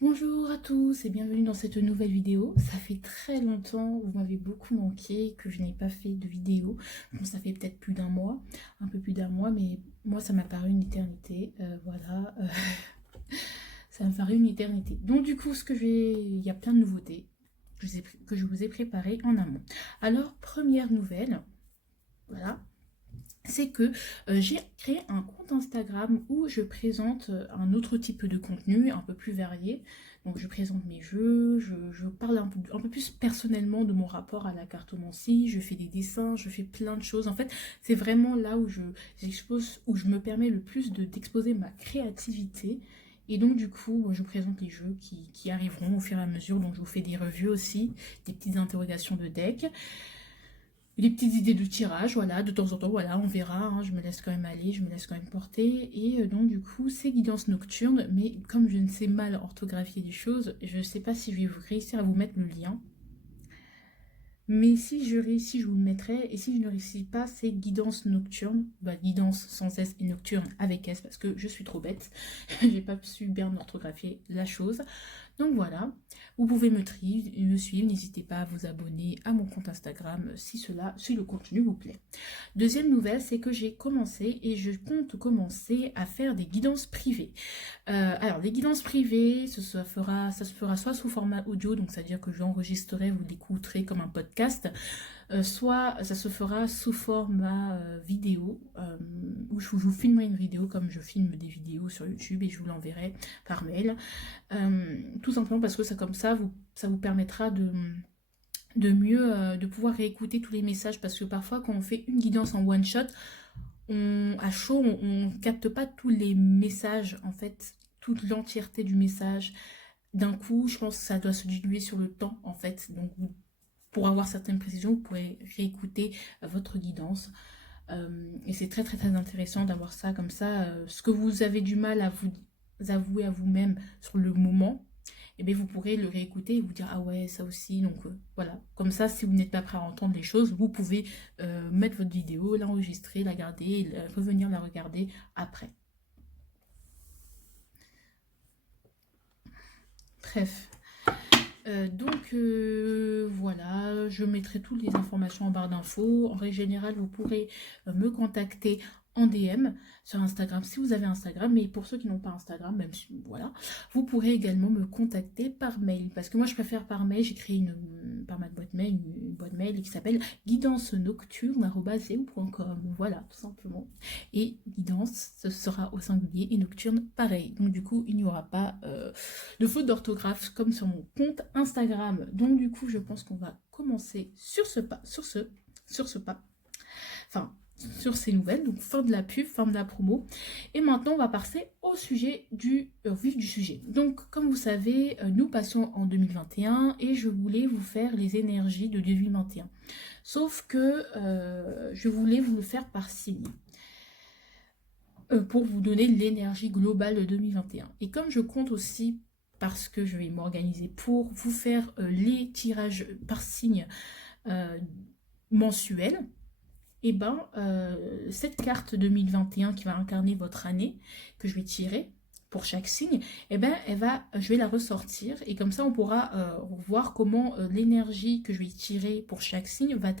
Bonjour à tous et bienvenue dans cette nouvelle vidéo. Ça fait très longtemps, vous m'avez beaucoup manqué, que je n'ai pas fait de vidéo. Bon, ça fait peut-être plus d'un mois, un peu plus d'un mois, mais moi ça m'a paru une éternité. Voilà, ça m'a paru une éternité. Donc du coup, il y a plein de nouveautés que je vous ai préparées en amont. Alors, première nouvelle, voilà. C'est que j'ai créé un compte Instagram où je présente un autre type de contenu, un peu plus varié. Donc je présente mes jeux, je parle un peu plus personnellement de mon rapport à la cartomancie, je fais des dessins, je fais plein de choses. En fait, c'est vraiment là où j'expose, où je me permets le plus d'exposer ma créativité. Et donc du coup, je présente les jeux qui arriveront au fur et à mesure. Donc je vous fais des revues aussi, des petites interrogations de deck. Les petites idées de tirage, voilà, de temps en temps, voilà, on verra, hein, je me laisse quand même aller, je me laisse quand même porter, et donc du coup, c'est guidance nocturne, mais comme je ne sais mal orthographier les choses, je ne sais pas si je vais réussir à vous mettre le lien, mais si je réussis, je vous le mettrai, et si je ne réussis pas, c'est guidance nocturne, bah, guidance sans S et nocturne avec S, parce que je suis trop bête, j'ai pas su bien orthographier la chose. Donc voilà, vous pouvez me suivre, n'hésitez pas à vous abonner à mon compte Instagram si le contenu vous plaît. Deuxième nouvelle, c'est que j'ai commencé et je compte commencer à faire des guidances privées. Alors, les guidances privées, ça se fera soit sous format audio, donc c'est-à-dire que j'enregistrerai, vous l'écouterez comme un podcast, soit ça se fera sous format vidéo, où je vous filmerai une vidéo comme je filme des vidéos sur YouTube et je vous l'enverrai par mail. Tout simplement parce que ça vous permettra de mieux, de pouvoir réécouter tous les messages, parce que parfois quand on fait une guidance en one shot, à chaud, on capte pas tous les messages, en fait, toute l'entièreté du message d'un coup. Je pense que ça doit se diluer sur le temps, en fait. Donc pour avoir certaines précisions, vous pourrez réécouter votre guidance. Et c'est très très très intéressant d'avoir ça comme ça. Ce que vous avez du mal à vous avouer à vous-même sur le moment, et bien vous pourrez le réécouter et vous dire ah ouais, ça aussi. Donc voilà, comme ça, si vous n'êtes pas prêt à entendre les choses, vous pouvez mettre votre vidéo, l'enregistrer, la garder et revenir la regarder après. Bref. Donc voilà, je mettrai toutes les informations en barre d'infos. En règle générale, vous pourrez me contacter en DM sur Instagram si vous avez Instagram, mais pour ceux qui n'ont pas Instagram, même si voilà, vous pourrez également me contacter par mail, parce que moi je préfère par mail. J'ai créé par ma boîte mail une boîte mail qui s'appelle guidancenocturne@yahoo.com, voilà, tout simplement. Et guidance, ce sera au singulier, et nocturne pareil. Donc du coup, il n'y aura pas de faute d'orthographe comme sur mon compte Instagram. Donc du coup, je pense qu'on va commencer sur ce pas, enfin sur ces nouvelles. Donc fin de la pub, fin de la promo. Et maintenant, on va passer au sujet du vif du sujet. Donc comme vous savez, nous passons en 2021 et je voulais vous faire les énergies de 2021. Sauf que je voulais vous le faire par signe. Pour vous donner l'énergie globale de 2021. Et comme je compte aussi, parce que je vais m'organiser pour vous faire les tirages par signe mensuels, et ben cette carte 2021 qui va incarner votre année, que je vais tirer pour chaque signe, et ben je vais la ressortir, et comme ça on pourra voir comment l'énergie que je vais tirer pour chaque signe va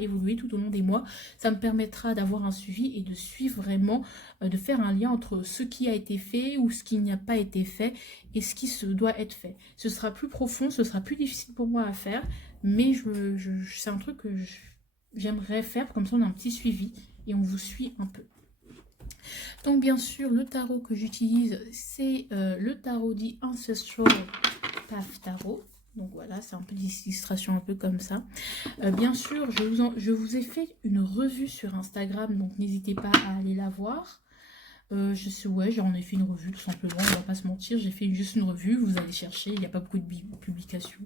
évoluer tout au long des mois. Ça me permettra d'avoir un suivi et de suivre vraiment, de faire un lien entre ce qui a été fait ou ce qui n'a pas été fait et ce qui se doit être fait. Ce sera plus profond, ce sera plus difficile pour moi à faire, mais c'est un truc que j'aimerais faire, comme ça on a un petit suivi et on vous suit un peu. Donc bien sûr, le tarot que j'utilise, c'est le tarot dit Ancestral Path Tarot. Donc voilà, c'est un peu d'illustration un peu comme ça. Bien sûr, je vous ai fait une revue sur Instagram, donc n'hésitez pas à aller la voir. J'en ai fait une revue tout simplement, on va pas se mentir, j'ai fait juste une revue, vous allez chercher, il n'y a pas beaucoup de publications.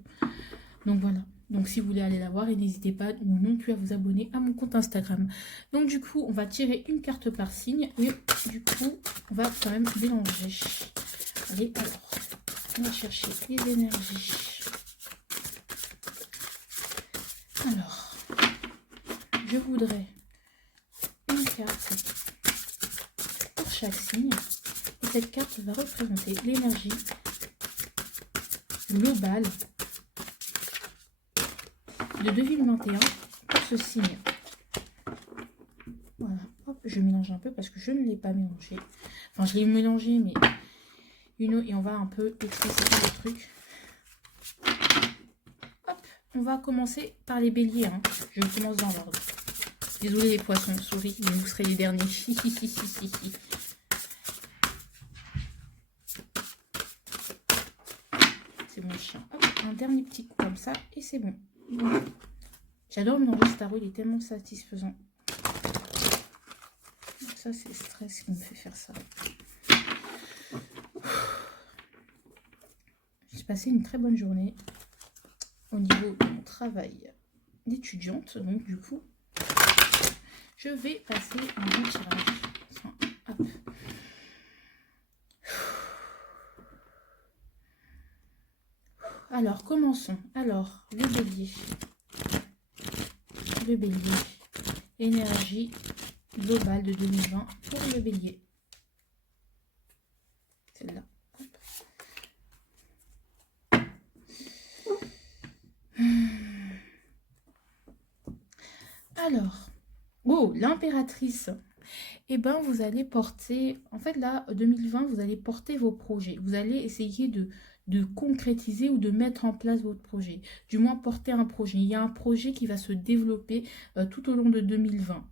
Donc voilà, donc si vous voulez aller la voir, et n'hésitez pas non plus à vous abonner à mon compte Instagram. Donc du coup, on va tirer une carte par signe, et du coup, on va quand même mélanger. Allez, alors, on va chercher les énergies. Alors, je voudrais une carte pour chaque signe. Et cette carte va représenter l'énergie globale de 2021 pour ce signe. Voilà, hop, je mélange un peu parce que je ne l'ai pas mélangé. Enfin, je l'ai mélangé, mais et on va un peu expliciter le truc. Hop, on va commencer par les béliers. Hein. Je commence dans l'ordre. Désolé les poissons, souris, mais vous serez les derniers. C'est mon chien. Hop, un dernier petit coup comme ça et c'est bon. J'adore mélanger ce tarot, il est tellement satisfaisant. Ça, c'est le stress qui me fait faire ça. J'ai passé une très bonne journée au niveau de mon travail d'étudiante. Donc, du coup, je vais passer un bon tirage. Enfin, hop. Alors, commençons. Alors, le bélier. Le bélier. Énergie globale de 2020 pour le bélier. Celle-là. Alors, oh, l'impératrice. Eh bien, vous allez porter, en fait là, 2020, vous allez porter vos projets. Vous allez essayer de concrétiser ou de mettre en place votre projet. Du moins, porter un projet. Il y a un projet qui va se développer tout au long de 2020.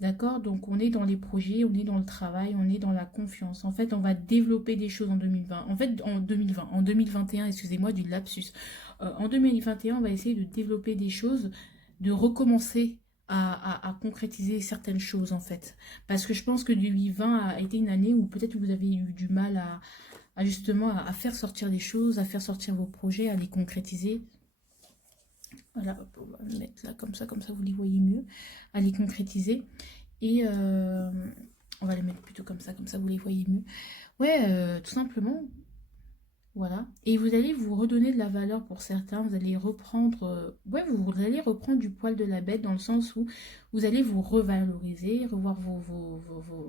D'accord? Donc, on est dans les projets, on est dans le travail, on est dans la confiance. En fait, on va développer des choses en 2020. En fait, en 2021, excusez-moi du lapsus. En 2021, on va essayer de développer des choses, de recommencer à concrétiser certaines choses, en fait. Parce que je pense que 2020 a été une année où peut-être vous avez eu du mal justement à faire sortir des choses, à faire sortir vos projets, à les concrétiser. Voilà, on va le mettre là comme ça vous les voyez mieux, à les concrétiser. Et on va les mettre plutôt comme ça vous les voyez mieux. Ouais, tout simplement, voilà. Et vous allez vous redonner de la valeur pour certains, vous allez reprendre, vous allez reprendre du poil de la bête dans le sens où vous allez vous revaloriser, revoir vos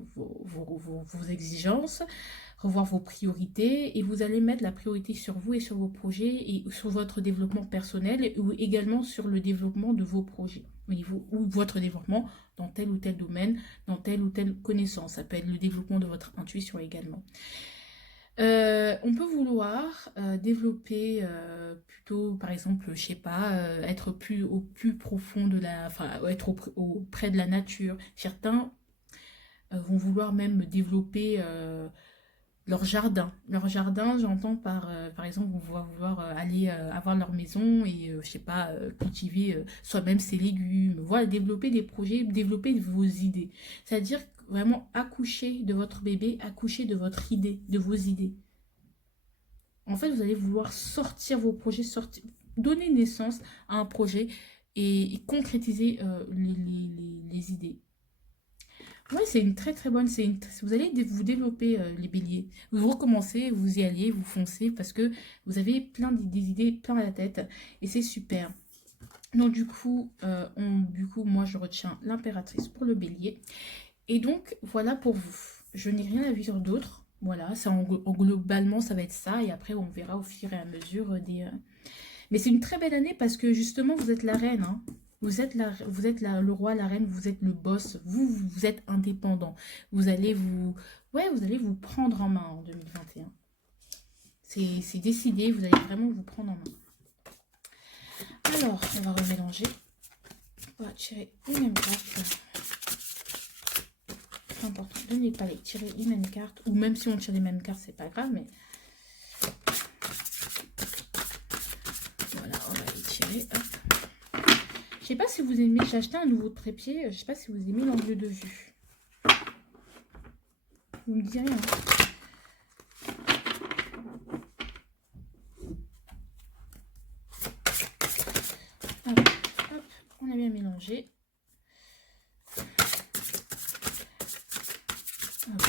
exigences, revoir vos priorités et vous allez mettre la priorité sur vous et sur vos projets et sur votre développement personnel ou également sur le développement de vos projets au niveau ou votre développement dans tel ou tel domaine, dans telle ou telle connaissance. Ça peut être le développement de votre intuition également. On peut vouloir développer plutôt, par exemple, je sais pas, être au plus profond de la, enfin, être auprès de la nature. Certains vont vouloir même développer leur jardin. Leur jardin, j'entends par exemple, on va vouloir aller avoir leur maison et, je sais pas, cultiver soi-même ses légumes. Voilà, développer des projets, développer vos idées. C'est-à-dire vraiment accoucher de votre bébé, accoucher de votre idée, de vos idées. En fait, vous allez vouloir sortir vos projets, donner naissance à un projet et concrétiser les idées. Ouais, c'est une très très bonne. Vous allez vous développer les béliers. Vous recommencez, vous y allez, vous foncez parce que vous avez des idées plein à la tête et c'est super. Donc du coup, moi je retiens l'impératrice pour le bélier. Et donc voilà pour vous. Je n'ai rien à dire d'autre. Voilà, globalement ça va être ça et après on verra au fur et à mesure des. Mais c'est une très belle année parce que justement vous êtes la reine. Hein. Vous êtes le roi, la reine, vous êtes le boss, vous êtes indépendant. Vous allez vous prendre en main en 2021. C'est décidé, vous allez vraiment vous prendre en main. Alors, on va remélanger. On va tirer une même carte. C'est important de ne pas les tirer les mêmes cartes. Ou même si on tire les mêmes cartes, c'est pas grave, mais... Voilà, on va les tirer. Hop. Je sais pas si vous aimez, j'ai acheté un nouveau trépied, je sais pas si vous aimez l'angle de vue. Vous me direz, hein. Hop, hop, on a bien mélangé. Hop.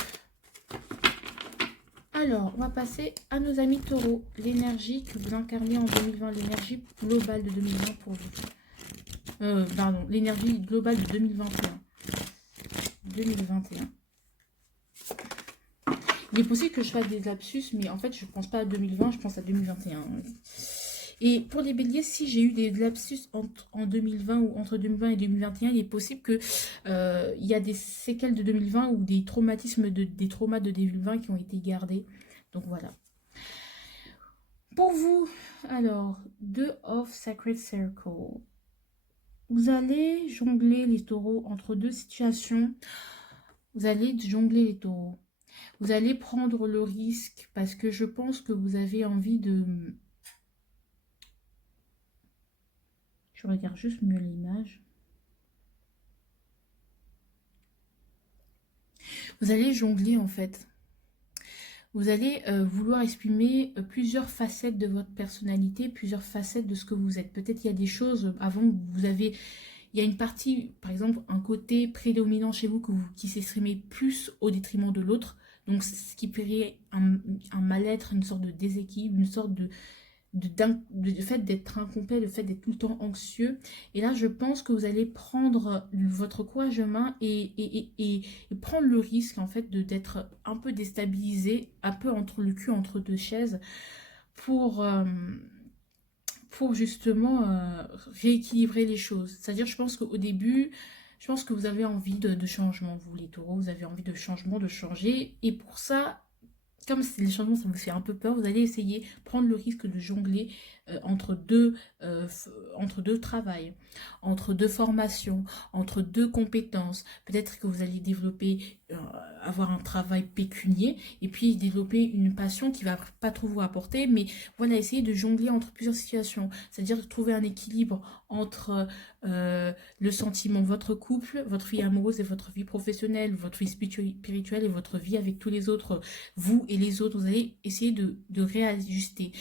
Alors, on va passer à nos amis taureaux. L'énergie que vous incarnez en 2020, l'énergie globale de 2020 pour vous. Pardon, l'énergie globale de 2021. Il est possible que je fasse des lapsus, mais en fait, je pense pas à 2020, je pense à 2021. Et pour les béliers, si j'ai eu des lapsus en 2020 ou entre 2020 et 2021, il est possible que il y a des séquelles de 2020 ou des traumatismes, des traumas de 2020 qui ont été gardés. Donc voilà. Pour vous, alors, 2 of Sacred Circle. Vous allez jongler les taureaux entre deux situations. Vous allez jongler les taureaux. Vous allez prendre le risque parce que je pense que vous avez envie de... Je regarde juste mieux l'image. Vous allez jongler en fait. Vous allez vouloir exprimer plusieurs facettes de votre personnalité, plusieurs facettes de ce que vous êtes. Peut-être il y a des choses, avant vous avez... Il y a une partie, par exemple, un côté prédominant chez vous, qui s'exprimait plus au détriment de l'autre. Donc, ce qui ferait un mal-être, une sorte de déséquilibre, une sorte de fait d'être incomplet, le fait d'être tout le temps anxieux. Et là, je pense que vous allez prendre votre courage en main et prendre le risque, en fait, d'être un peu déstabilisé, un peu entre le cul, entre deux chaises, pour justement rééquilibrer les choses. C'est-à-dire, je pense qu'au début, je pense que vous avez envie de changement, vous les taureaux, vous avez envie de changement, de changer. Et pour ça, comme les changements, ça vous fait un peu peur, vous allez essayer, prendre le risque de jongler entre deux travails, entre deux formations, entre deux compétences. Peut-être que vous allez développer, avoir un travail pécunier et puis développer une passion qui va pas trop vous apporter, mais voilà, essayer de jongler entre plusieurs situations, c'est-à-dire trouver un équilibre entre le sentiment, votre couple, votre vie amoureuse et votre vie professionnelle, votre vie spirituelle et votre vie avec tous les autres, vous et les autres. Vous allez essayer de réajuster.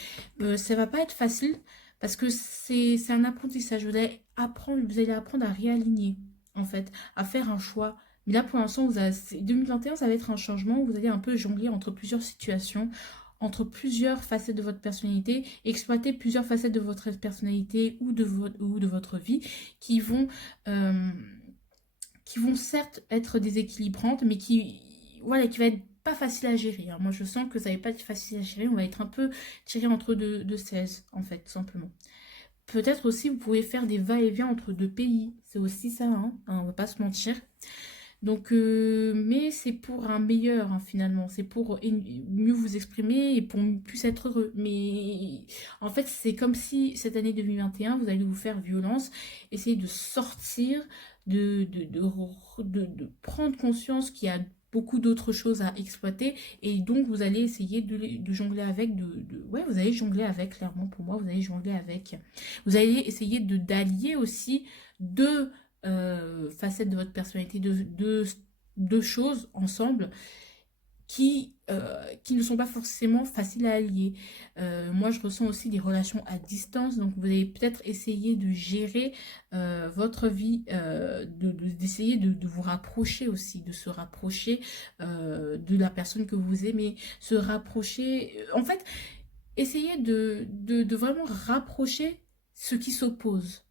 Ça va pas être facile parce que c'est un apprentissage. Vous allez apprendre à réaligner, en fait, à faire un choix. Mais là, pour l'instant, 2021, ça va être un changement où vous allez un peu jongler entre plusieurs situations, entre plusieurs facettes de votre personnalité, exploiter plusieurs facettes de votre personnalité ou de votre vie qui vont certes être déséquilibrantes, mais voilà, qui va être pas facile à gérer. Hein. Moi, je sens que ça va pas être facile à gérer. On va être un peu tiré entre deux 16, en fait, tout simplement. Peut-être aussi, vous pouvez faire des va-et-vient entre deux pays. C'est aussi ça, hein, on va pas se mentir. Donc, mais c'est pour un meilleur, hein, finalement. C'est pour mieux vous exprimer et pour plus être heureux. Mais en fait, c'est comme si cette année 2021, vous allez vous faire violence. Essayez de sortir, de prendre conscience qu'il y a beaucoup d'autres choses à exploiter. Et donc, vous allez essayer de jongler avec. Ouais, vous allez jongler avec, clairement, pour moi, vous allez jongler avec. Vous allez essayer d'allier aussi deux facettes de votre personnalité, deux choses ensemble qui ne sont pas forcément faciles à allier. Moi, je ressens aussi des relations à distance, donc vous allez peut-être essayer de gérer votre vie, d'essayer de vous rapprocher aussi, de se rapprocher de la personne que vous aimez, se rapprocher, en fait, essayer de vraiment rapprocher ce qui s'oppose.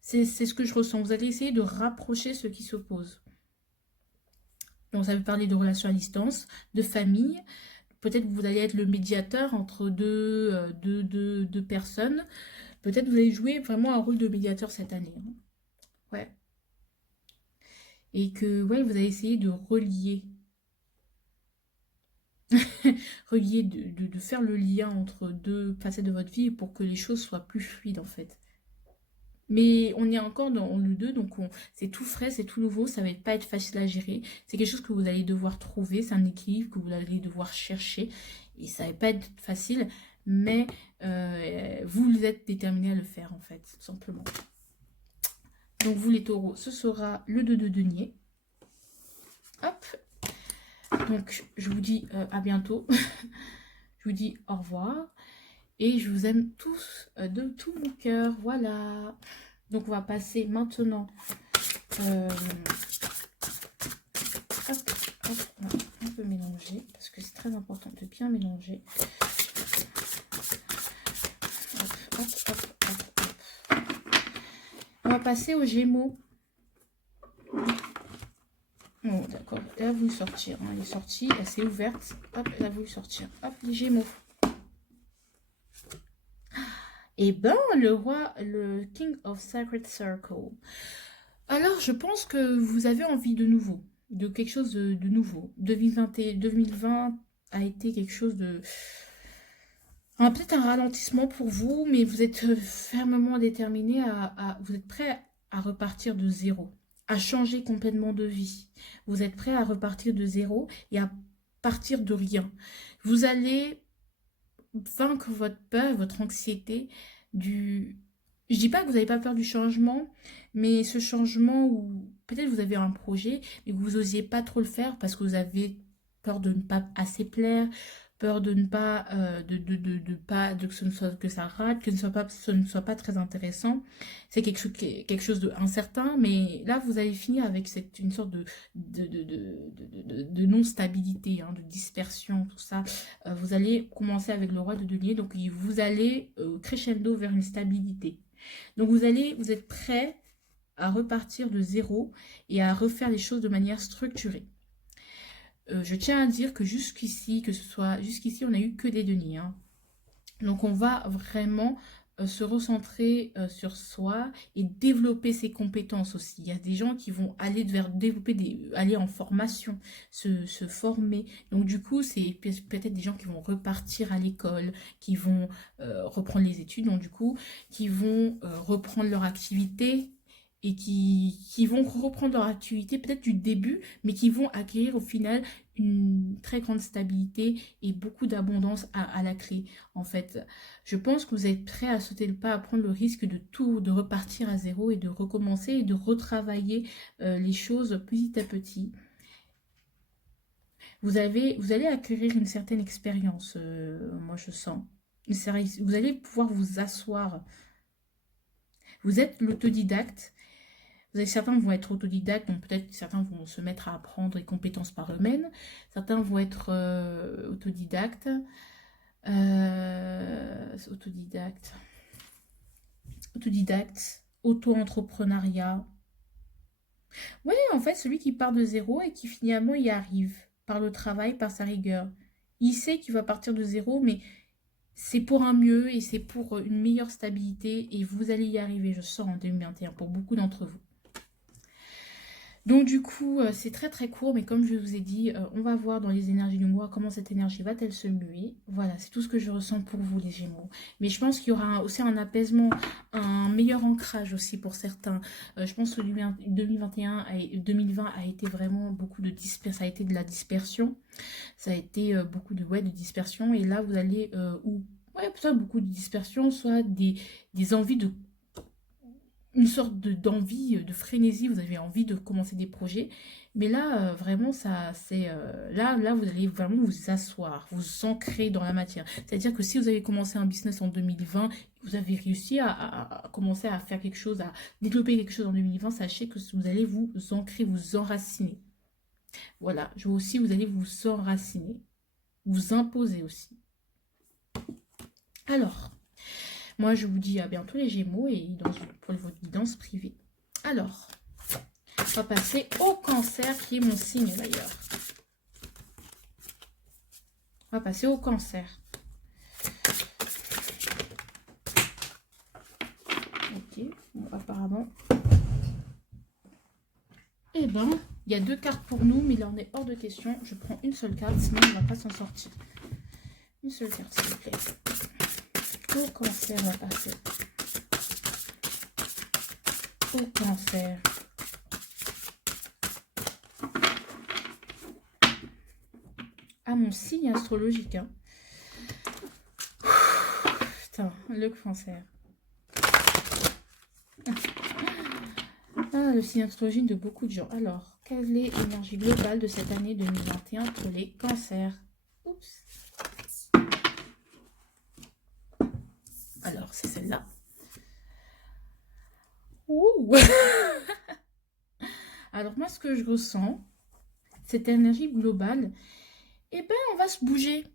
C'est ce que je ressens. Vous allez essayer de rapprocher ce qui s'oppose. Donc, ça veut parler de relations à distance, de famille. Peut-être que vous allez être le médiateur entre deux personnes. Peut-être que vous allez jouer vraiment un rôle de médiateur cette année. Hein. Ouais. Et que, ouais, vous allez essayer de relier. relier, de faire le lien entre deux facettes de votre vie pour que les choses soient plus fluides, en fait. Mais on est encore dans le 2, donc c'est tout frais, c'est tout nouveau, ça va pas être facile à gérer. C'est quelque chose que vous allez devoir trouver, c'est un équilibre que vous allez devoir chercher. Et ça va pas être facile, mais vous êtes déterminés à le faire en fait, tout simplement. Donc vous les taureaux, ce sera le 2 de denier. Hop. Donc je vous dis à bientôt. Je vous dis au revoir. Et je vous aime tous de tout mon cœur. Voilà. Donc, on va passer maintenant. Hop, on va un peu mélanger. Parce que c'est très important de bien mélanger. Hop, hop, hop, hop, hop. On va passer aux Gémeaux. Bon, d'accord. Elle a voulu sortir. Hein. Elle est sortie. Elle s'est ouverte. Hop, elle a voulu sortir. Hop, les Gémeaux. Et ben, le roi, le King of Sacred Circle. Alors, je pense que vous avez envie de nouveau. De quelque chose de nouveau. 2020 a été quelque chose de... peut-être un ralentissement pour vous, mais vous êtes fermement déterminé vous êtes prêt à repartir de zéro, à changer complètement de vie. Vous êtes prêt à repartir de zéro et à partir de rien. Vous allez vaincre votre peur, votre anxiété du... Je dis pas que vous n'avez pas peur du changement, mais ce changement où peut-être vous avez un projet, mais que vous n'osiez pas trop le faire parce que vous avez peur de ne pas assez plaire, peur de ne pas, que ce ne soit, que ça rate, que ce ne soit pas très intéressant. C'est quelque chose d'incertain, mais là, vous allez finir avec une sorte de non-stabilité, hein, de dispersion, tout ça. Vous allez commencer avec le roi de denier, donc vous allez crescendo vers une stabilité. Donc vous êtes prêt à repartir de zéro et à refaire les choses de manière structurée. Je tiens à dire que jusqu'ici, on n'a eu que des deniers. Hein. Donc on va vraiment se recentrer sur soi et développer ses compétences aussi. Il y a des gens qui vont aller aller en formation, se former. Donc du coup, c'est peut-être des gens qui vont repartir à l'école, qui vont reprendre les études, donc du coup, qui vont reprendre leur activité et qui vont reprendre leur activité peut-être du début, mais qui vont acquérir au final une très grande stabilité et beaucoup d'abondance à la clé. En fait, je pense que vous êtes prêt à sauter le pas, à prendre le risque de repartir à zéro et de recommencer et de retravailler les choses petit à petit. Vous allez acquérir une certaine expérience, moi je sens. Vous allez pouvoir vous asseoir. Vous êtes l'autodidacte. Certains vont être autodidactes, donc peut-être certains vont se mettre à apprendre les compétences par eux-mêmes. Certains vont être autodidactes. Autodidacte, auto-entrepreneuriat. Oui, en fait, celui qui part de zéro et qui finalement y arrive par le travail, par sa rigueur. Il sait qu'il va partir de zéro, mais c'est pour un mieux et c'est pour une meilleure stabilité et vous allez y arriver, je sens, en 2021 pour beaucoup d'entre vous. Donc du coup, c'est très très court, mais comme je vous ai dit, on va voir dans les énergies du mois comment cette énergie va-t-elle se muer. Voilà, c'est tout ce que je ressens pour vous les Gémeaux. Mais je pense qu'il y aura aussi un apaisement, un meilleur ancrage aussi pour certains. Je pense que 2021 et 2020 a été vraiment beaucoup de dispersion, ça a été de la dispersion. Ça a été beaucoup de dispersion. Et là, vous allez, soit beaucoup de dispersion, soit des envies de une sorte d'envie, de frénésie, vous avez envie de commencer des projets. Mais là, vraiment, ça, c'est là, vous allez vraiment vous asseoir, vous ancrer dans la matière. C'est-à-dire que si vous avez commencé un business en 2020, vous avez réussi à commencer à faire quelque chose, à développer quelque chose en 2020, sachez que vous allez vous ancrer, vous enraciner. Voilà, vous allez vous enraciner, vous imposer aussi. Alors, moi, je vous dis à bientôt les Gémeaux et pour votre guidance privée. Alors, on va passer au Cancer qui est mon signe d'ailleurs. On va passer au Cancer. Ok, bon, apparemment. Eh ben, il y a 2 cartes pour nous, mais il en est hors de question. Je prends une seule carte, sinon on ne va pas s'en sortir. Une seule carte, s'il vous plaît. Au Cancer, on va passer. Au Cancer. À mon signe astrologique. Hein. Putain, le Cancer. Ah, le signe astrologique de beaucoup de gens. Alors, quelle est l'énergie globale de cette année 2021 pour les cancers? Oups. Alors, c'est celle-là. Ouh. Alors, moi, ce que je ressens, cette énergie globale, eh ben, on va se bouger.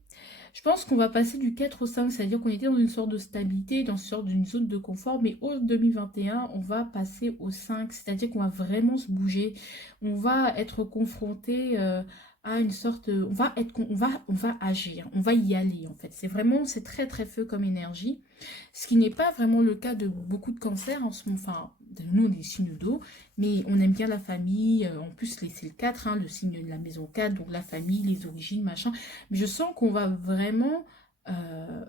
Je pense qu'on va passer du 4 au 5, c'est-à-dire qu'on était dans une sorte de stabilité, dans une sorte d'une zone de confort, mais au 2021, on va passer au 5, c'est-à-dire qu'on va vraiment se bouger, on va être confronté à une sorte, on va agir, on va y aller en fait. C'est vraiment, c'est très très feu comme énergie, ce qui n'est pas vraiment le cas de beaucoup de cancers en ce moment, enfin, nous on est des signes d'eau, mais on aime bien la famille, en plus c'est le 4, hein, le signe de la maison 4, donc la famille, les origines, machin. Mais je sens qu'on va vraiment,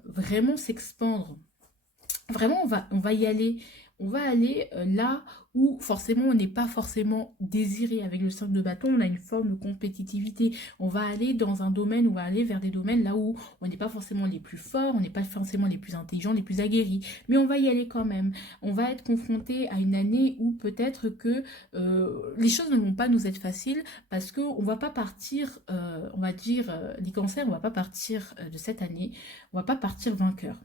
vraiment s'expandre. Vraiment, on va y aller. On va aller là où forcément on n'est pas forcément désiré. Avec le 5 de bâton, on a une forme de compétitivité. On va aller dans un domaine, on va aller vers des domaines là où on n'est pas forcément les plus forts, on n'est pas forcément les plus intelligents, les plus aguerris. Mais on va y aller quand même. On va être confronté à une année où peut-être que les choses ne vont pas nous être faciles parce qu'on ne va pas partir, on va dire, les cancers, on ne va pas partir de cette année, on ne va pas partir vainqueur.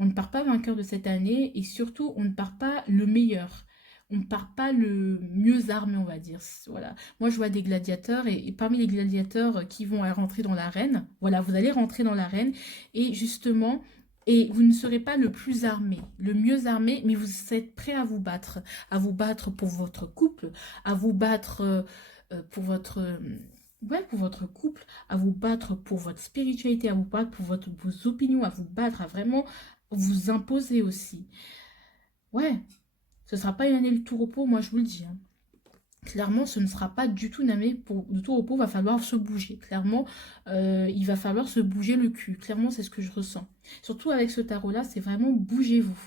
On ne part pas vainqueur de cette année et surtout, on ne part pas le meilleur. On ne part pas le mieux armé, on va dire. Voilà. Moi, je vois des gladiateurs et parmi les gladiateurs qui vont rentrer dans l'arène, voilà, vous allez rentrer dans l'arène et justement, et vous ne serez pas le plus armé, le mieux armé, mais vous êtes prêt à vous battre pour votre couple, à vous battre pour votre... ouais, pour votre couple, à vous battre pour votre spiritualité, à vous battre pour vos opinions, à vous battre, à vraiment vous imposer aussi. Ouais, ce ne sera pas une année le tout repos, moi je vous le dis, hein. Clairement, ce ne sera pas du tout une année pour le tout repos, il va falloir se bouger. Clairement, il va falloir se bouger le cul. Clairement, c'est ce que je ressens. Surtout avec ce tarot-là, c'est vraiment bougez-vous.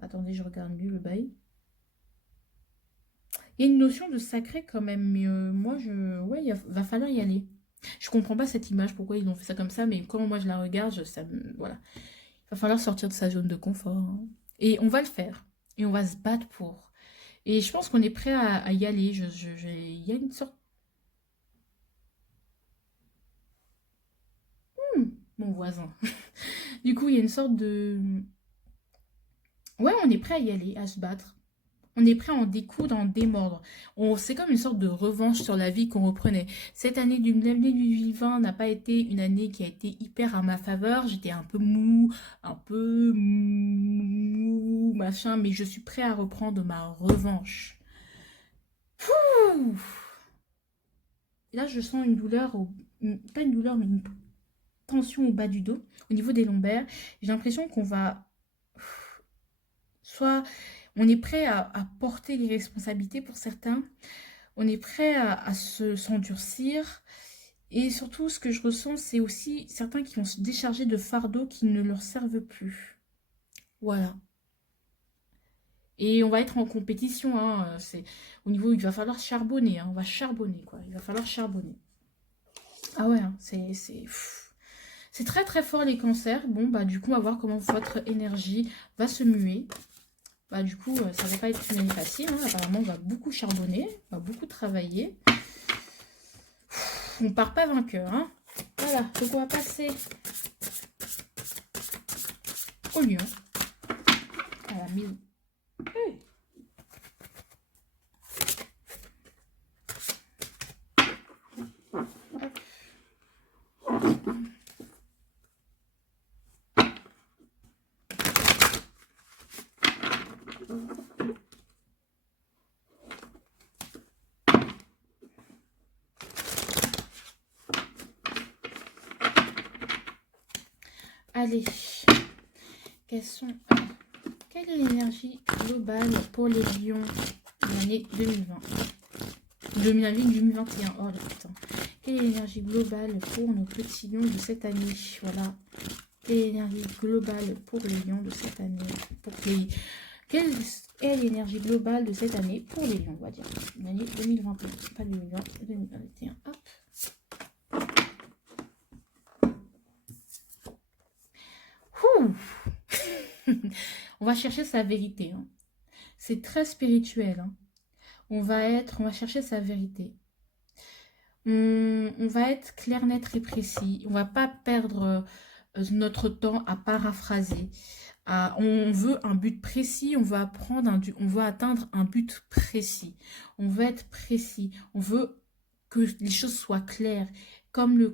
Attendez, je regarde mieux le bail. Il y a une notion de sacré quand même, mais moi, ouais, va falloir y aller. Je comprends pas cette image, pourquoi ils ont fait ça comme ça, mais quand moi je la regarde, voilà. Il va falloir sortir de sa zone de confort, hein. Et on va le faire. Et on va se battre pour. Et je pense qu'on est prêt à y aller. Il y a une sorte... Mon voisin. Du coup, il y a une sorte de... Ouais, on est prêt à y aller, à se battre. On est prêt à en découdre, à en démordre. C'est comme une sorte de revanche sur la vie qu'on reprenait. Cette année l'année du vivant n'a pas été une année qui a été hyper à ma faveur. J'étais un peu mou, machin, mais je suis prêt à reprendre ma revanche. Ouh. Là, je sens une douleur, pas une douleur, mais une tension au bas du dos, au niveau des lombaires. J'ai l'impression qu'on va... Soit on est prêt à porter les responsabilités pour certains, on est prêt à s'endurcir. Et surtout, ce que je ressens, c'est aussi certains qui vont se décharger de fardeaux qui ne leur servent plus. Voilà. Et on va être en compétition, hein. Au niveau, il va falloir charbonner, hein. On va charbonner, quoi. Il va falloir charbonner. Ah ouais, hein, c'est très très fort les cancers. Bon, bah du coup, on va voir comment votre énergie va se muer. Bah du coup, ça va pas être une année facile, hein. Apparemment, on va beaucoup charbonner, on va beaucoup travailler. On part pas vainqueur, hein. Voilà, donc on va passer au lion. À la mise. Allez, quelle est l'énergie globale pour les lions de l'année 2020 2021, oh putain. Quelle est l'énergie globale pour nos petits lions de cette année? Voilà. Quelle est l'énergie globale pour les lions de cette année? Quelle est l'énergie globale de cette année pour les lions, on va dire. L'année 2021, pas 2020, 2021. Hop. On va chercher sa vérité, hein. C'est très spirituel, hein. On va chercher sa vérité. On va être clair, net et précis. On va pas perdre notre temps à paraphraser. On veut un but précis, on veut atteindre un but précis. On veut être précis. On veut que les choses soient claires, comme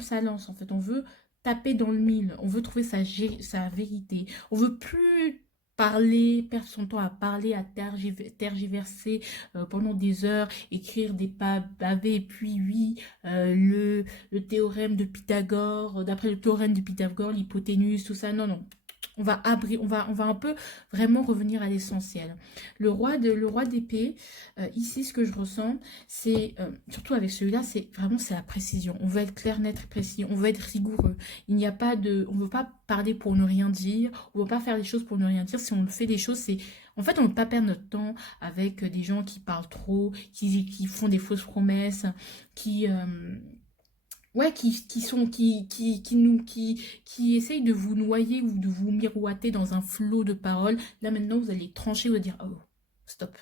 ça lance en fait. On veut taper dans le mille, on veut trouver sa vérité, on veut plus parler, perdre son temps à parler, à tergiverser pendant des heures, écrire des pavés, et puis oui, le théorème de Pythagore, d'après le théorème de Pythagore, l'hypoténuse, tout ça, non, non. On va un peu vraiment revenir à l'essentiel. Le roi d'épée, ici, ce que je ressens, c'est, surtout avec celui-là, c'est vraiment c'est la précision. On veut être clair, net, précis. On veut être rigoureux. Il n'y a pas de... On ne veut pas parler pour ne rien dire. On ne veut pas faire des choses pour ne rien dire. Si on fait des choses, c'est... En fait, on ne veut pas perdre notre temps avec des gens qui parlent trop, qui font des fausses promesses, qui... Ouais, qui essayent de vous noyer ou de vous miroiter dans un flot de paroles. Là, maintenant, vous allez trancher, vous allez dire, oh, stop.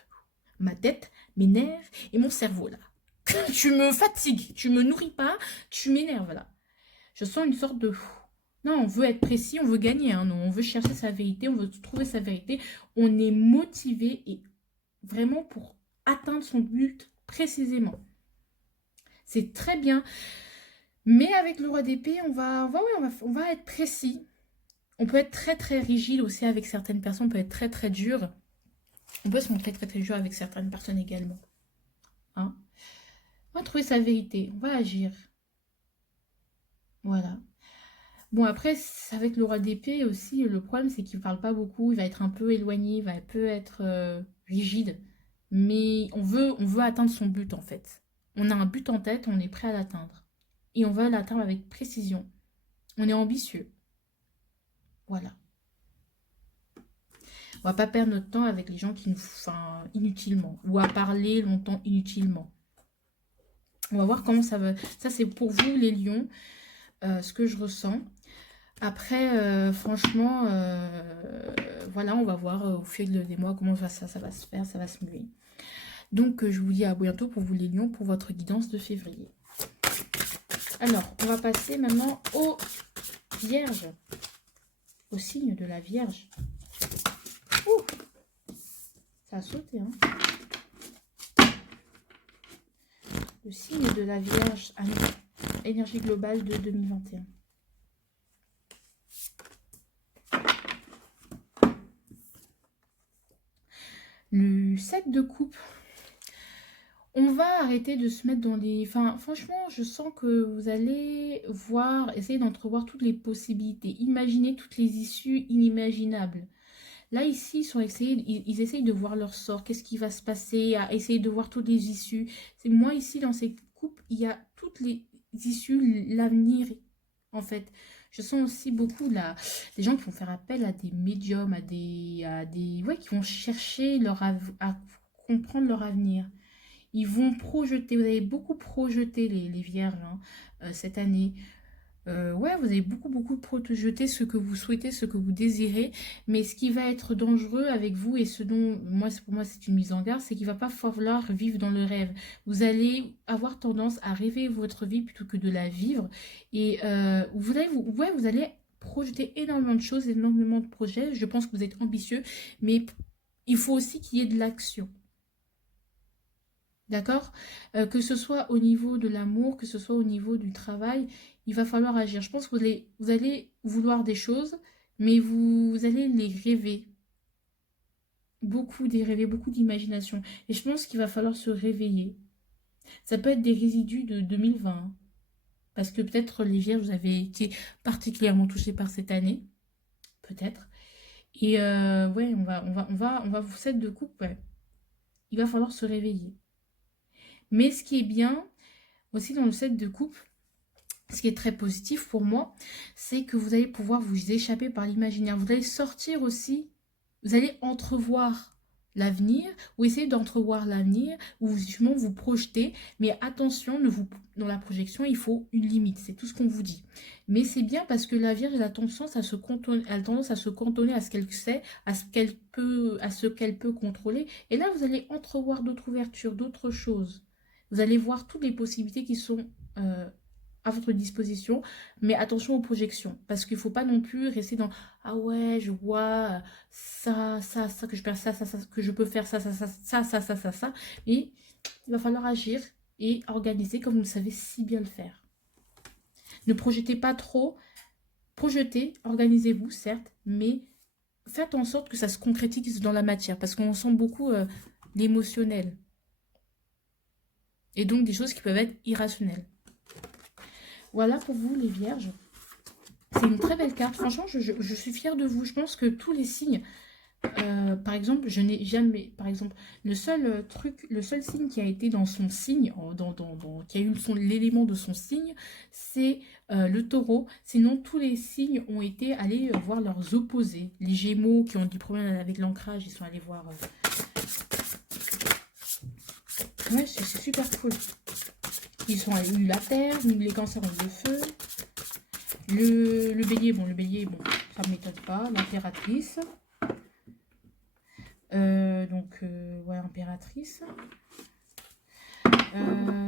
Ma tête, mes nerfs et mon cerveau, là. Tu me fatigues, tu me nourris pas, tu m'énerves, là. Je sens une sorte de... Non, on veut être précis, on veut gagner, hein, non, on veut chercher sa vérité, on veut trouver sa vérité. On est motivé et vraiment pour atteindre son but précisément. C'est très bien. Mais avec le roi d'épée, on va être précis. On peut être très très rigide aussi avec certaines personnes, on peut être très très dur. On peut se montrer très très dur avec certaines personnes également. Hein? On va trouver sa vérité, on va agir. Voilà. Bon après, avec le roi d'épée aussi, le problème c'est qu'il ne parle pas beaucoup, il va être un peu éloigné, il va un peu être rigide. Mais on veut atteindre son but en fait. On a un but en tête, on est prêt à l'atteindre. Et on va l'atteindre avec précision. On est ambitieux. Voilà. On va pas perdre notre temps avec les gens qui nous... Enfin, inutilement. Ou à parler longtemps inutilement. On va voir comment ça va... Ça, c'est pour vous, les lions, ce que je ressens. Après, franchement, voilà, on va voir au fil des mois comment ça va se faire, ça va se muer. Donc, je vous dis à bientôt pour vous, les lions, pour votre guidance de février. Alors, on va passer maintenant aux vierges. Au signe de la Vierge. Ouh, ça a sauté, hein. Le signe de la Vierge, énergie globale de 2021. Le 7 de coupe. On va arrêter de se mettre dans les... Enfin, franchement, je sens que vous allez essayer d'entrevoir toutes les possibilités. Imaginez toutes les issues inimaginables. Là, ici, ils essayent de voir leur sort. Qu'est-ce qui va se passer? À essayer de voir toutes les issues. C'est moi, ici, dans cette coupe, il y a toutes les issues, l'avenir, en fait. Je sens aussi beaucoup là, des gens qui vont faire appel à des médiums, ouais, qui vont chercher à comprendre leur avenir. Ils vont projeter, vous avez beaucoup projeté les vierges hein, cette année. Ouais, vous avez beaucoup projeté ce que vous souhaitez, ce que vous désirez. Mais ce qui va être dangereux avec vous et ce dont, pour moi, c'est une mise en garde, c'est qu'il ne va pas falloir vivre dans le rêve. Vous allez avoir tendance à rêver votre vie plutôt que de la vivre. Et vous allez projeter énormément de choses, énormément de projets. Je pense que vous êtes ambitieux, mais il faut aussi qu'il y ait de l'action. D'accord? Que ce soit au niveau de l'amour, que ce soit au niveau du travail, il va falloir agir. Je pense que vous allez vouloir des choses, mais vous allez les rêver. Beaucoup des rêver, beaucoup d'imagination. Et je pense qu'il va falloir se réveiller. Ça peut être des résidus de 2020. Hein, parce que peut-être les vierges, vous avez été particulièrement touchés par cette année. Peut-être. Et ouais, on va vous cette de coupe, ouais. Il va falloir se réveiller. Mais ce qui est bien, aussi dans le set de coupe, ce qui est très positif pour moi, c'est que vous allez pouvoir vous échapper par l'imaginaire. Vous allez sortir aussi, vous allez entrevoir l'avenir, ou essayer d'entrevoir l'avenir, ou justement vous projeter. Mais attention, dans la projection, il faut une limite. C'est tout ce qu'on vous dit. Mais c'est bien parce que la Vierge elle a tendance à se cantonner à ce qu'elle sait, à ce qu'elle peut contrôler. Et là, vous allez entrevoir d'autres ouvertures, d'autres choses. Vous allez voir toutes les possibilités qui sont à votre disposition, mais attention aux projections, parce qu'il ne faut pas non plus rester dans « Ah ouais, je vois ça, que je peux faire ça, que je peux faire ça. » Et il va falloir agir et organiser comme vous le savez si bien le faire. Ne projetez pas trop, Projetez, organisez-vous, certes, mais faites en sorte que ça se concrétise dans la matière, parce qu'on sent beaucoup l'émotionnel. Et donc des choses qui peuvent être irrationnelles. Voilà pour vous les vierges. C'est une très belle carte. Franchement, je suis fière de vous. Je pense que tous les signes, par exemple, je n'ai jamais, par exemple, le seul signe qui a été dans son signe, qui a eu l'élément de son signe, c'est le taureau. Sinon, tous les signes ont été allés voir leurs opposés. Les gémeaux qui ont du problème avec l'ancrage, ils sont allés voir... Ouais, c'est super cool. Ils sont allés eu la terre, les cancers ont le feu. Le bélier, bon, ça ne m'étonne pas. L'impératrice. Ouais, impératrice.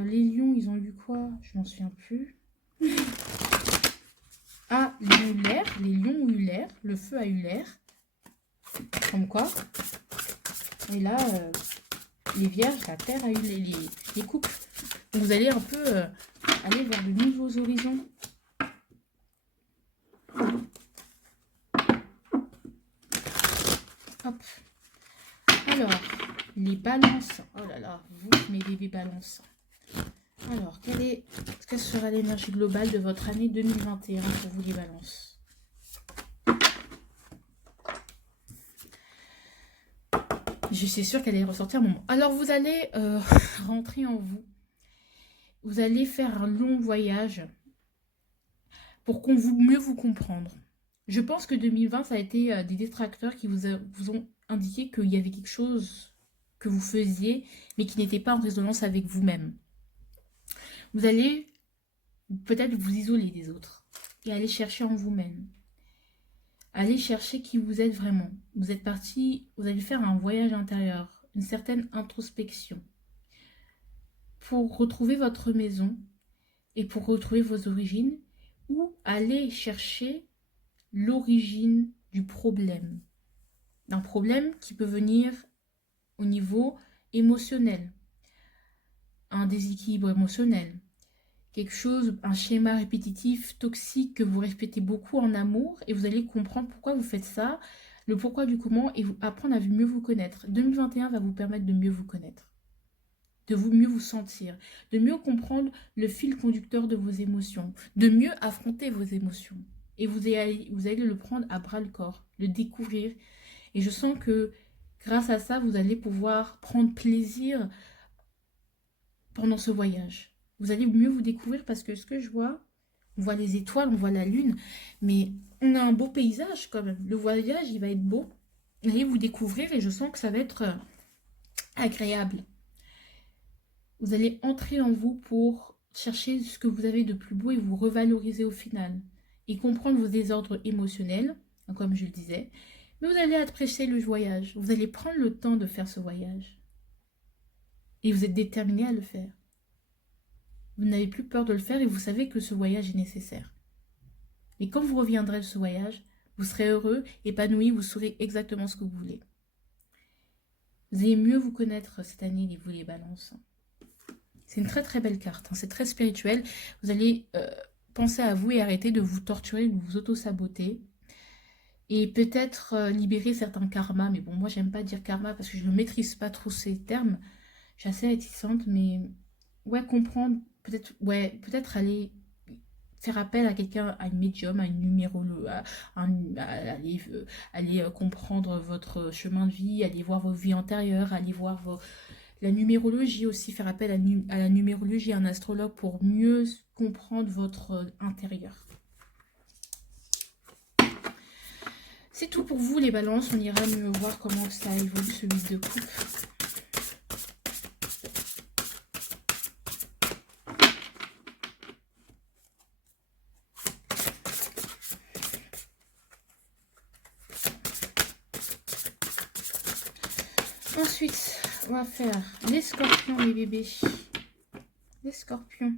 Les lions, ils ont eu quoi? Je m'en souviens plus. Ah, les lions ont eu l'air. Le feu a eu l'air. Comme quoi. Et là, les vierges, la terre a eu les couples. Donc vous allez un peu aller vers de nouveaux horizons. Hop. Alors, les balances. Oh là là, vous, mes bébés balances. Alors, quelle sera l'énergie globale de votre année 2021 pour vous les balances? Je suis sûre qu'elle allait ressortir un moment. Alors, vous allez rentrer en vous. Vous allez faire un long voyage pour qu'on mieux vous comprendre. Je pense que 2020, ça a été des détracteurs qui vous ont indiqué qu'il y avait quelque chose que vous faisiez, mais qui n'était pas en résonance avec vous-même. Vous allez peut-être vous isoler des autres et aller chercher en vous-même. Allez chercher qui vous êtes vraiment. Vous êtes parti, vous allez faire un voyage intérieur, une certaine introspection pour retrouver votre maison et pour retrouver vos origines, ou aller chercher l'origine du problème. D'un problème qui peut venir au niveau émotionnel, un déséquilibre émotionnel, quelque chose, un schéma répétitif, toxique que vous répétez beaucoup en amour, et vous allez comprendre pourquoi vous faites ça, le pourquoi du comment, et apprendre à mieux vous connaître. 2021 va vous permettre de mieux vous connaître, de mieux vous sentir, de mieux comprendre le fil conducteur de vos émotions, de mieux affronter vos émotions. Et vous allez le prendre à bras le corps, le découvrir. Et je sens que grâce à ça, vous allez pouvoir prendre plaisir pendant ce voyage. Vous allez mieux vous découvrir, parce que ce que je vois, on voit les étoiles, on voit la lune, mais on a un beau paysage quand même. Le voyage, il va être beau. Vous allez vous découvrir et je sens que ça va être agréable. Vous allez entrer en vous pour chercher ce que vous avez de plus beau et vous revaloriser au final. Et comprendre vos désordres émotionnels, comme je le disais. Mais vous allez apprécier le voyage. Vous allez prendre le temps de faire ce voyage. Et vous êtes déterminé à le faire. Vous n'avez plus peur de le faire et vous savez que ce voyage est nécessaire. Et quand vous reviendrez de ce voyage, vous serez heureux, épanoui, vous saurez exactement ce que vous voulez. Vous allez mieux vous connaître cette année, vous les balances. C'est une très très belle carte, c'est très spirituel. Vous allez penser à vous et arrêter de vous torturer, de vous auto-saboter. Et peut-être libérer certains karmas. Mais bon, moi j'aime pas dire karma parce que je ne maîtrise pas trop ces termes. Je suis assez réticente, mais ouais, comprendre, peut-être aller faire appel à quelqu'un, à une médium, à une numérologue, aller comprendre votre chemin de vie, aller voir vos vies antérieures, aller voir la numérologie aussi, faire appel à la numérologie, à un astrologue pour mieux comprendre votre intérieur. C'est tout pour vous les balances, on ira mieux voir comment ça évolue ce 8 de coupe. Ensuite, on va faire les scorpions, les bébés. Les scorpions.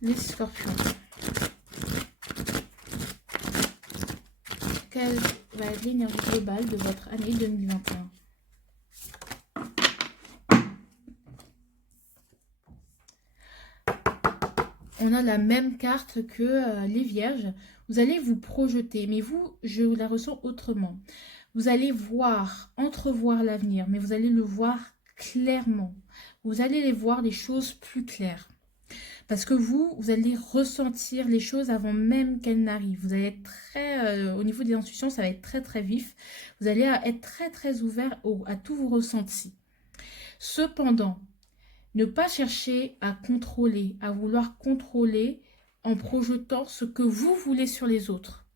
Les scorpions. Quelle va être l'énergie globale de votre année 2021? on a la même carte que les vierges. Vous allez vous projeter, mais vous, je la ressens autrement. Vous allez voir, entrevoir l'avenir, mais vous allez le voir clairement. Vous allez les voir les choses plus claires. Parce que vous allez ressentir les choses avant même qu'elles n'arrivent. Vous allez être très, au niveau des intuitions, ça va être très très vif. Vous allez être très très ouvert à tous vos ressentis. Cependant, ne pas chercher à contrôler, à vouloir contrôler en projetant ce que vous voulez sur les autres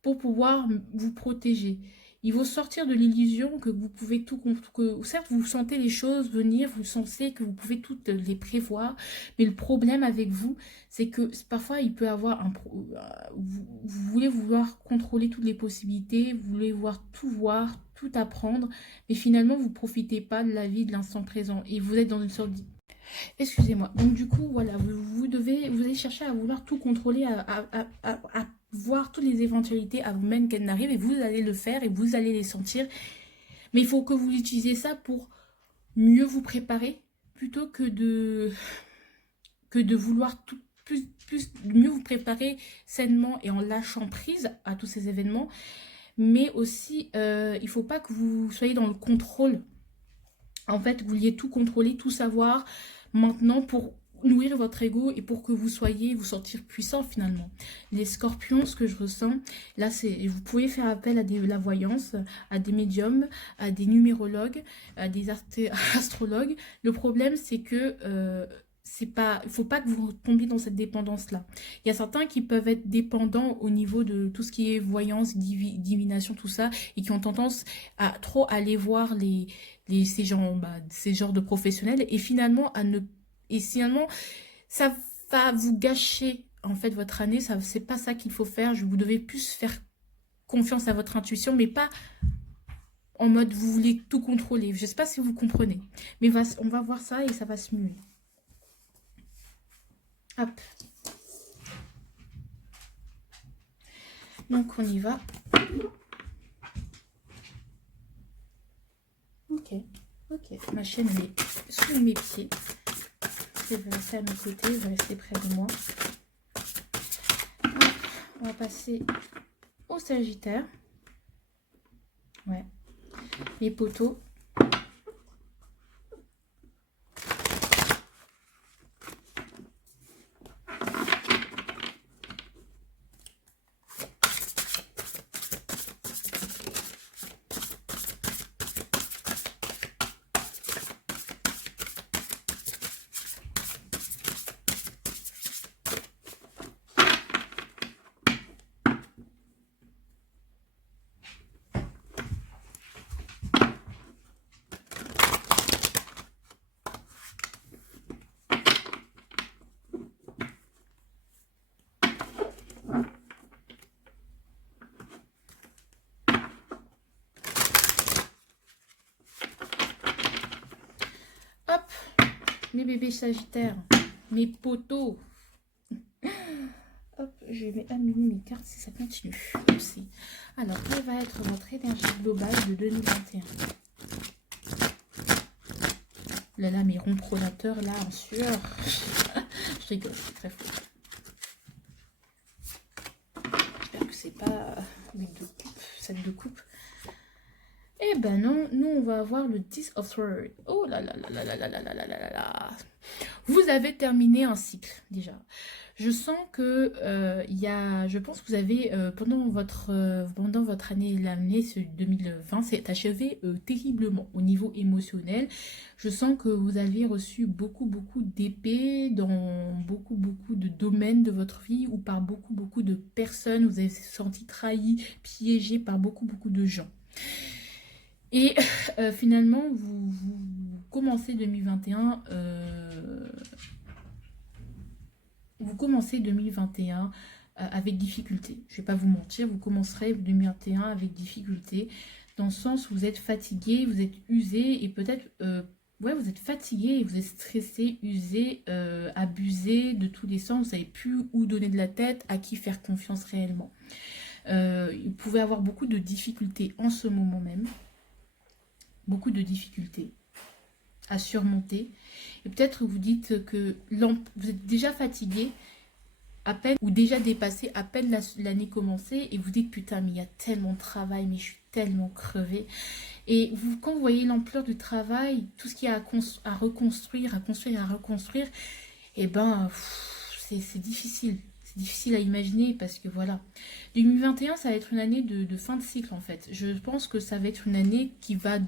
pour pouvoir vous protéger. Il faut sortir de l'illusion que vous pouvez tout, que certes vous sentez les choses venir, vous sentez que vous pouvez toutes les prévoir, mais le problème avec vous, c'est que parfois il peut avoir vous voulez vouloir contrôler toutes les possibilités, vous voulez voir, tout apprendre, mais finalement vous profitez pas de la vie de l'instant présent et vous êtes dans une sorte excusez-moi. Donc du coup, voilà, vous allez chercher à vouloir tout contrôler, à voir toutes les éventualités avant même qu'elles n'arrivent et vous allez le faire et vous allez les sentir. Mais il faut que vous utilisiez ça pour mieux vous préparer plutôt que de vouloir mieux vous préparer sainement et en lâchant prise à tous ces événements. Mais aussi, il ne faut pas que vous soyez dans le contrôle. En fait, vous vouliez tout contrôler, tout savoir maintenant pour nourrir votre ego et pour que vous sentir puissant finalement. Les scorpions, ce que je ressens, là, c'est vous pouvez faire appel à la voyance, à des médiums, à des numérologues, à des astrologues. Le problème, c'est que il faut pas que vous tombiez dans cette dépendance-là. Il y a certains qui peuvent être dépendants au niveau de tout ce qui est voyance, divination, tout ça, et qui ont tendance à trop aller voir ces genres de professionnels et finalement ça va vous gâcher en fait votre année. Ça, c'est pas ça qu'il faut faire. Vous devez plus faire confiance à votre intuition, mais pas en mode vous voulez tout contrôler. Je sais pas si vous comprenez, mais on va voir ça et ça va se muer. Hop. Donc on y va. Ok. Ma chaîne est sous mes pieds. Je vais rester à mes côtés, je vais rester près de moi. On va passer au Sagittaire. Ouais. Les poteaux. Mes bébés Sagittaires, mes poteaux. Hop, je vais aligner mes cartes si ça continue aussi. Alors, quelle va être votre énergie globale de 2021? Là, mes ronds pronateurs, là, en sueur. Je rigole, c'est très faux. J'espère que c'est pas celle de coupe. Eh ben non, nous on va avoir le 10 of Swords. Oh là là là là là là là là là là là. Vous avez terminé un cycle déjà. Je sens que je pense que vous avez pendant votre année, l'année 2020, c'est achevé terriblement au niveau émotionnel. Je sens que vous avez reçu beaucoup d'épées dans beaucoup de domaines de votre vie ou par beaucoup de personnes. Vous avez senti trahi, piégé par beaucoup de gens. Et finalement, vous commencez 2021, avec difficulté. Je ne vais pas vous mentir, vous commencerez 2021 avec difficulté, dans le sens où vous êtes fatigué, vous êtes usé et peut-être, vous êtes fatigué, vous êtes stressé, usé, abusé de tous les sens, vous savez plus où donner de la tête, à qui faire confiance réellement. Vous pouvez avoir beaucoup de difficultés en ce moment même. Beaucoup de difficultés. à surmonter. Et peut-être vous dites que vous êtes déjà fatigué, à peine, ou déjà dépassé, à peine l'année commencée, et vous dites putain, mais il y a tellement de travail, mais je suis tellement crevée. Et vous, quand vous voyez l'ampleur du travail, tout ce qu'il y a à reconstruire, à construire, à reconstruire, et ben, c'est difficile. C'est difficile à imaginer parce que voilà. 2021, ça va être une année de fin de cycle en fait. Je pense que ça va être une année qui va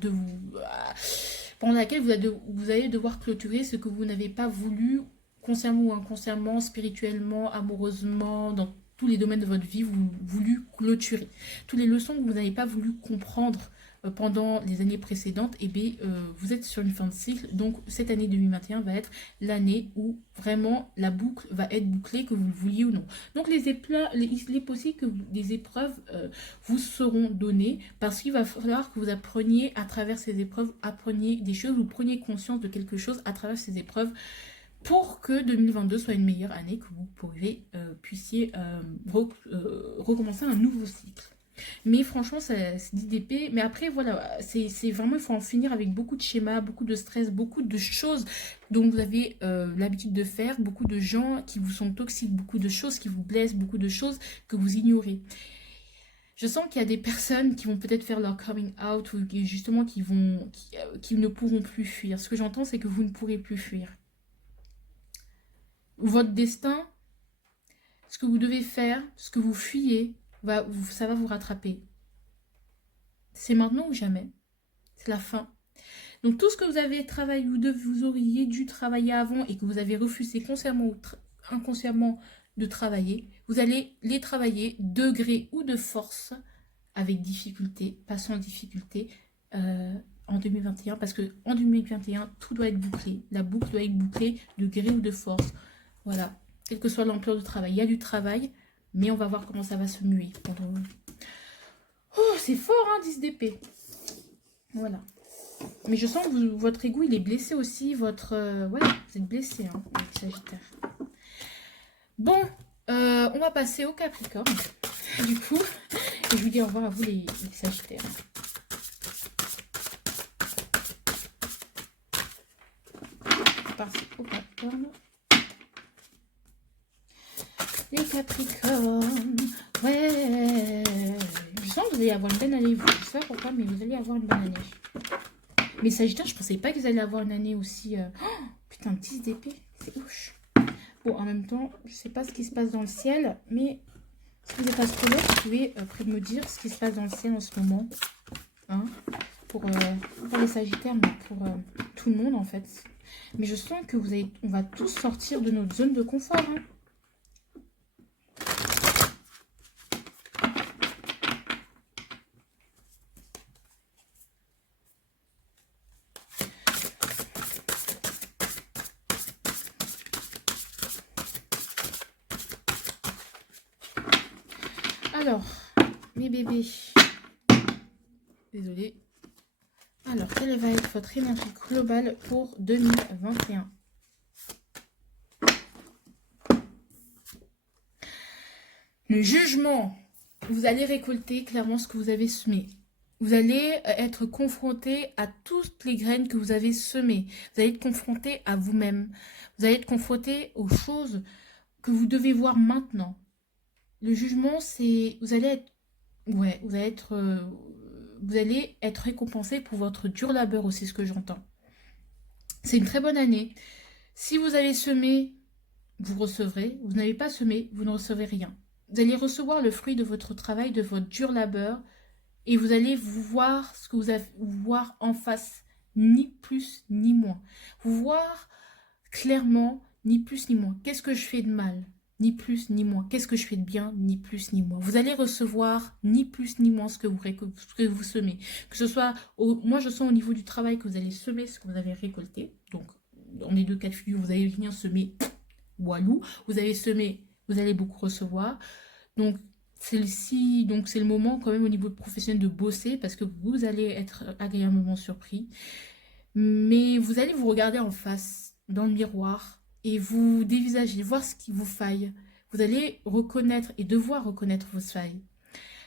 pendant laquelle vous allez devoir clôturer ce que vous n'avez pas voulu, consciemment ou inconsciemment, spirituellement, amoureusement, dans tous les domaines de votre vie, vous voulu clôturer. Toutes les leçons que vous n'avez pas voulu comprendre pendant les années précédentes, et bien, vous êtes sur une fin de cycle. Donc cette année 2021 va être l'année où vraiment la boucle va être bouclée, que vous le vouliez ou non. Donc il est possible que des épreuves vous seront données, parce qu'il va falloir que vous appreniez à travers ces épreuves, appreniez des choses, vous preniez conscience de quelque chose à travers ces épreuves, pour que 2022 soit une meilleure année, que vous puissiez recommencer un nouveau cycle. Mais franchement, c'est 10 d'épée. Mais après, voilà, c'est vraiment, il faut en finir avec beaucoup de schémas, beaucoup de stress, beaucoup de choses dont vous avez l'habitude de faire, beaucoup de gens qui vous sont toxiques, beaucoup de choses qui vous blessent, beaucoup de choses que vous ignorez. Je sens qu'il y a des personnes qui vont peut-être faire leur coming out, ou justement qui ne pourront plus fuir. Ce que j'entends, c'est que vous ne pourrez plus fuir. Votre destin, ce que vous devez faire, ce que vous fuyez, ça va vous rattraper. C'est maintenant ou jamais. C'est la fin. Donc tout ce que vous avez travaillé ou vous auriez dû travailler avant et que vous avez refusé consciemment ou inconsciemment de travailler, vous allez les travailler de gré ou de force, avec difficulté, pas sans difficulté, en 2021. Parce que en 2021, tout doit être bouclé. La boucle doit être bouclée de gré ou de force. Voilà, quelle que soit l'ampleur du travail. Il y a du travail, mais on va voir comment ça va se muer. Oh, c'est fort, hein, 10 d'épée. Voilà. Mais je sens que votre ego, il est blessé aussi. Ouais, vous êtes blessé, hein, avec Sagittaire. Bon, on va passer au Capricorne. Du coup, et je vous dis au revoir à vous, les Sagittaires. On passe au Capricorne. Les Capricornes, ouais. Je sens que vous allez avoir une bonne année. Je sais pas pourquoi, mais vous allez avoir une bonne année. Mais Sagittaire, je pensais pas que vous alliez avoir une année aussi... Oh, putain, 10 d'épée, c'est ouf. Bon, en même temps, je sais pas ce qui se passe dans le ciel, mais si vous êtes astrologue, vous pouvez après me dire ce qui se passe dans le ciel en ce moment. Hein, pour les Sagittaires, mais pour tout le monde en fait. Mais je sens que on va tous sortir de notre zone de confort. Hein. Alors, mes bébés, désolée. Alors, quelle va être votre énergie globale pour 2021? Le jugement, vous allez récolter clairement ce que vous avez semé. Vous allez être confronté à toutes les graines que vous avez semées. Vous allez être confronté à vous-même. Vous allez être confronté aux choses que vous devez voir maintenant. Le jugement, c'est... Vous allez être... Ouais, vous allez être récompensé pour votre dur labeur aussi, ce que j'entends. C'est une très bonne année. Si vous avez semé, vous recevrez. Vous n'avez pas semé, vous ne recevez rien. Vous allez recevoir le fruit de votre travail, de votre dur labeur. Et vous allez vous voir ce que vous avez voir en face. Ni plus, ni moins. Vous voir clairement, ni plus, ni moins. Qu'est-ce que je fais de mal ? Ni plus, ni moins. Qu'est-ce que je fais de bien? Ni plus, ni moins. Vous allez recevoir ni plus, ni moins ce que vous semez. Que ce soit, moi je sens au niveau du travail que vous allez semer ce que vous avez récolté. Donc, dans les deux cas de figure, vous allez rien semer, walou. Vous allez semer, vous allez beaucoup recevoir. Donc, celle-ci, donc c'est le moment quand même au niveau professionnel de bosser parce que vous allez être agréablement surpris. Mais vous allez vous regarder en face, dans le miroir, et vous dévisager, voir ce qui vous faille. Vous allez reconnaître et devoir reconnaître vos failles.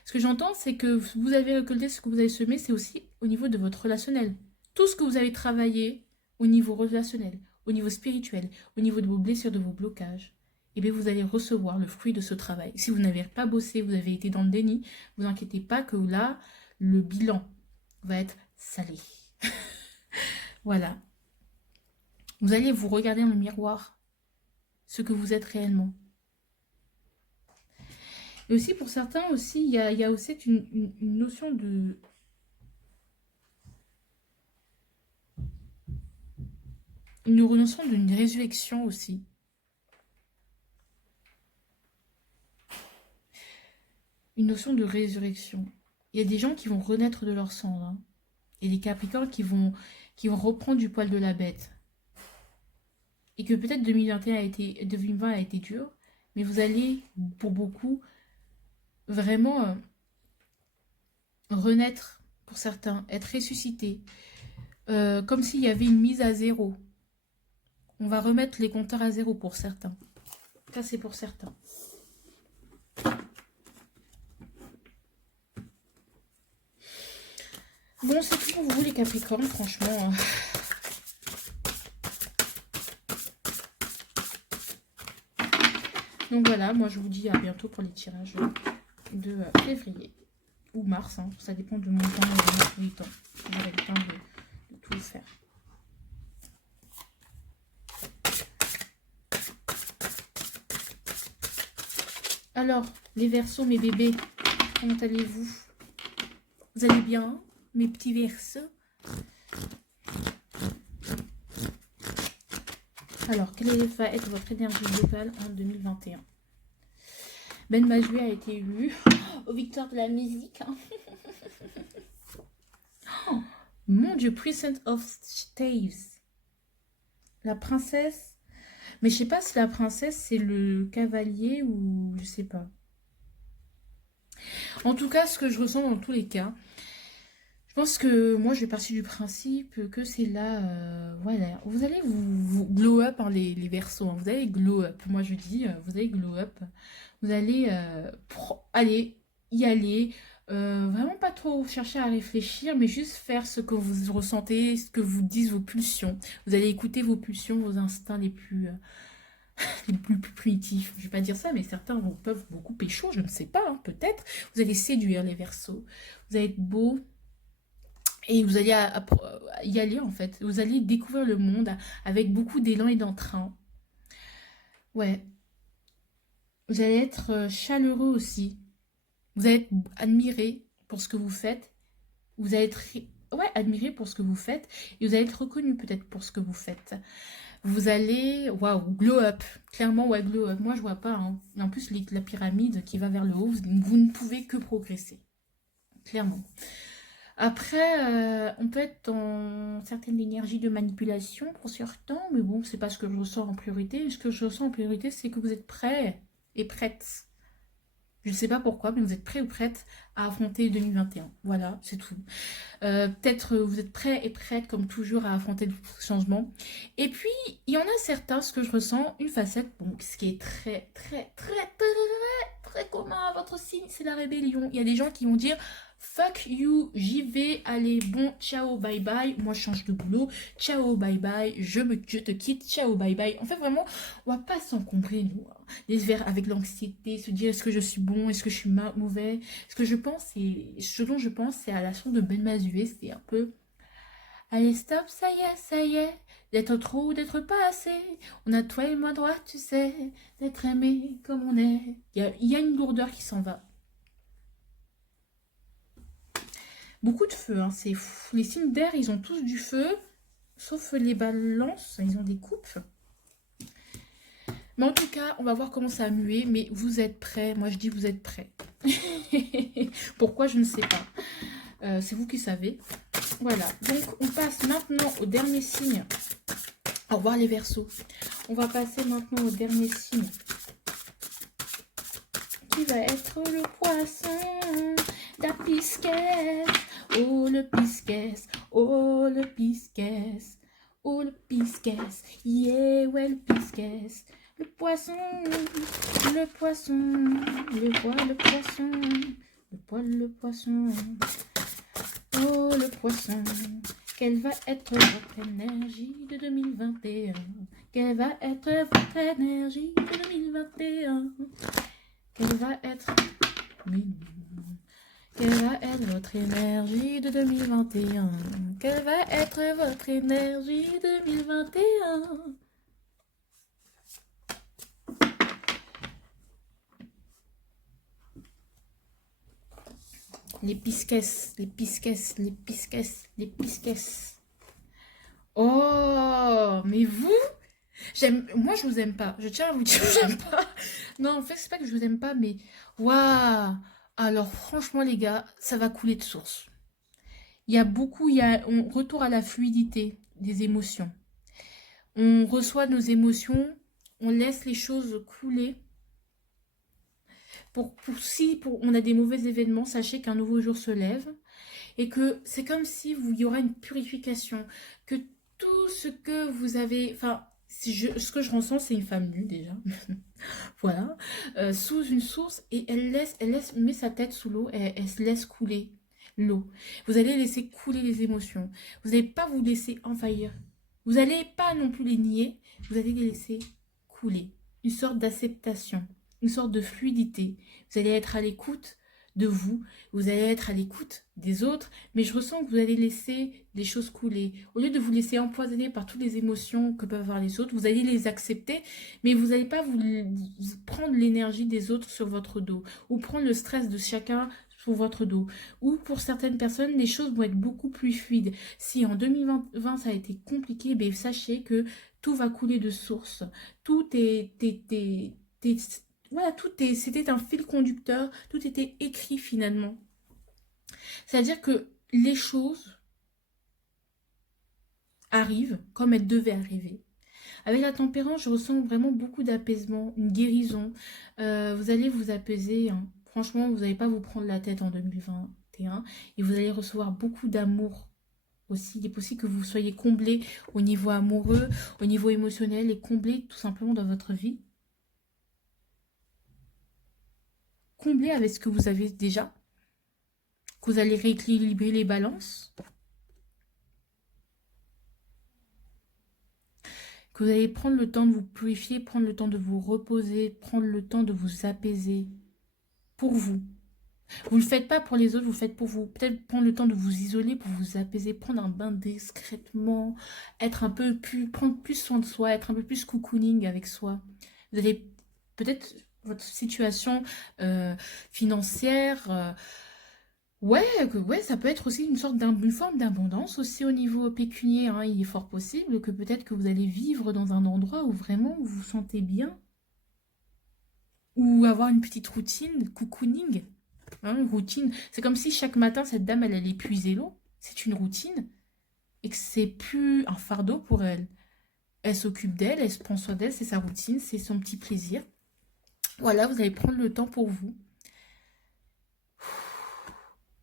Ce que j'entends, c'est que vous avez récolté ce que vous avez semé, c'est aussi au niveau de votre relationnel. Tout ce que vous avez travaillé au niveau relationnel, au niveau spirituel, au niveau de vos blessures, de vos blocages, et bien vous allez recevoir le fruit de ce travail. Si vous n'avez pas bossé, vous avez été dans le déni, vous inquiétez pas que là, le bilan va être salé. Voilà. Vous allez vous regarder dans le miroir, ce que vous êtes réellement. Et aussi pour certains aussi, il y a aussi une notion de... Une notion d'une résurrection aussi. Une notion de résurrection. Il y a des gens qui vont renaître de leur sang. Hein. Et des Capricornes qui vont reprendre du poil de la bête. Et que peut-être 2020 a été dur, mais vous allez, pour beaucoup, vraiment renaître, pour certains, être ressuscité. Comme s'il y avait une mise à zéro. On va remettre les compteurs à zéro pour certains. Ça, c'est pour certains. Bon, c'est tout pour vous, les Capricornes, franchement. Donc voilà, moi je vous dis à bientôt pour les tirages de février ou mars. Hein. Ça dépend de mon temps et de mon temps. J'aurai le temps de tout faire. Alors, les Verseaux, mes bébés, comment allez-vous? Vous allez bien, mes petits Verseaux? Alors, quelle va être votre énergie globale en 2021? Ben Mazué a été élu au victoire de la musique. Hein. Oh, mon Dieu, Princess of Staves. La princesse. Mais je sais pas si la princesse, c'est le cavalier ou je sais pas. En tout cas, ce que je ressens dans tous les cas, je pense que moi, je vais partir du principe que c'est là, voilà. Vous allez vous glow up, hein, les Verseaux. Hein, vous allez glow up. Moi, je dis, vous allez glow up. Vous allez y aller. Vraiment pas trop chercher à réfléchir, mais juste faire ce que vous ressentez, ce que vous disent vos pulsions. Vous allez écouter vos pulsions, vos instincts les plus primitifs. Je vais pas dire ça, mais certains peuvent beaucoup pécho, je ne sais pas, hein, peut-être. Vous allez séduire les Verseaux. Vous allez être beau. Et vous allez y aller, en fait. Vous allez découvrir le monde avec beaucoup d'élan et d'entrain. Ouais. Vous allez être chaleureux aussi. Vous allez être admiré pour ce que vous faites. Vous allez être admiré pour ce que vous faites. Et vous allez être reconnu peut-être pour ce que vous faites. Vous allez... Waouh, glow up. Clairement, ouais, glow up. Moi, je vois pas. Hein. En plus, la pyramide qui va vers le haut, vous ne pouvez que progresser. Clairement. Après, on peut être dans certaines énergies de manipulation pour certains, mais bon, c'est pas ce que je ressens en priorité. Ce que je ressens en priorité, c'est que vous êtes prêts et prêtes. Je ne sais pas pourquoi, mais vous êtes prêts ou prêtes à affronter 2021. Voilà, c'est tout. Peut-être vous êtes prêts et prêtes, comme toujours, à affronter le changement. Et puis, il y en a certains, ce que je ressens, une facette, bon, ce qui est très commun à votre signe, c'est la rébellion. Il y a des gens qui vont dire... Fuck you, j'y vais, allez, bon, ciao, bye bye, moi je change de boulot, ciao, bye bye, je te quitte, ciao, bye bye. En fait, vraiment, on va pas s'encombrer, nous, hein. Les vers avec l'anxiété, se dire est-ce que je suis bon, est-ce que je suis mauvais. Ce que je pense, ce dont je pense, c'est à la chanson de Ben Mazué, c'est un peu, allez, stop, ça y est, d'être trop ou d'être pas assez. On a toi et moi droit, tu sais, d'être aimé comme on est. Il y a une lourdeur qui s'en va. Beaucoup de feu, hein, c'est fou. Les signes d'air, ils ont tous du feu, sauf les balances, ils ont des coupes. Mais en tout cas, on va voir comment ça a mué, mais vous êtes prêts. Moi, je dis vous êtes prêts. Pourquoi, je ne sais pas. C'est vous qui savez. Voilà, donc on passe maintenant au dernier signe. Au revoir les Verseaux. On va passer maintenant au dernier signe. Qui va être le poisson, la pisquesse. Oh le pisquesse, oh le pisquesse, oh le pisquesse, yeah ouais le pisquesse, le poisson, le poisson, le poil le poisson, le poil le poisson, oh le poisson, Quelle va être votre énergie de 2021? Quelle va être votre énergie de 2021? Quelle va être... Quelle va être votre énergie de 2021? Quelle va être votre énergie 2021? Les pisques, les pisques, les pisques, les pisques. Oh, mais vous, moi je vous aime pas. Je tiens à vous dire que j'aime pas. Non, en fait, c'est pas que je vous aime pas, mais waouh. Alors franchement, les gars, ça va couler de source. Il y a beaucoup, on retour à la fluidité des émotions. On reçoit nos émotions, on laisse les choses couler. Si on a des mauvais événements, sachez qu'un nouveau jour se lève et que c'est comme si il y aura une purification, que tout ce que vous avez, enfin, ce que je ressens, c'est une femme nue déjà, voilà, sous une source et met sa tête sous l'eau et elle se laisse couler l'eau. Vous allez laisser couler les émotions. Vous n'allez pas vous laisser envahir. Vous n'allez pas non plus les nier. Vous allez les laisser couler. Une sorte d'acceptation, une sorte de fluidité. Vous allez être à l'écoute de vous. Vous allez être à l'écoute des autres. Mais je ressens que vous allez laisser les choses couler. Au lieu de vous laisser empoisonner par toutes les émotions que peuvent avoir les autres, vous allez les accepter. Mais vous n'allez pas vous prendre l'énergie des autres sur votre dos. Ou prendre le stress de chacun sur votre dos. Ou pour certaines personnes, les choses vont être beaucoup plus fluides. Si en 2020 ça a été compliqué, ben, sachez que tout va couler de source. Tout voilà, c'était un fil conducteur, tout était écrit finalement. C'est-à-dire que les choses arrivent comme elles devaient arriver. Avec la tempérance, je ressens vraiment beaucoup d'apaisement, une guérison. Vous allez vous apaiser, hein. Franchement, vous n'allez pas vous prendre la tête en 2021 et vous allez recevoir beaucoup d'amour aussi. Il est possible que vous soyez comblé au niveau amoureux, au niveau émotionnel et comblé tout simplement dans votre vie. Comblé avec ce que vous avez déjà. Que vous allez rééquilibrer les balances. Que vous allez prendre le temps de vous purifier, prendre le temps de vous reposer, prendre le temps de vous apaiser pour vous. Vous ne le faites pas pour les autres, vous le faites pour vous. Peut-être prendre le temps de vous isoler pour vous apaiser, prendre un bain discrètement, être un peu plus, prendre plus soin de soi, être un peu plus cocooning avec soi. Vous allez peut-être votre situation financière, ouais, ça peut être aussi une forme d'abondance aussi au niveau pécunier. Hein. Il est fort possible que peut-être que vous allez vivre dans un endroit où vraiment vous vous sentez bien, ou avoir une petite routine, cocooning. Hein, une routine. C'est comme si chaque matin, cette dame, elle allait puiser l'eau. C'est une routine. Et que c'est plus un fardeau pour elle. Elle s'occupe d'elle, elle se prend soin d'elle, c'est sa routine, c'est son petit plaisir. Voilà, vous allez prendre le temps pour vous.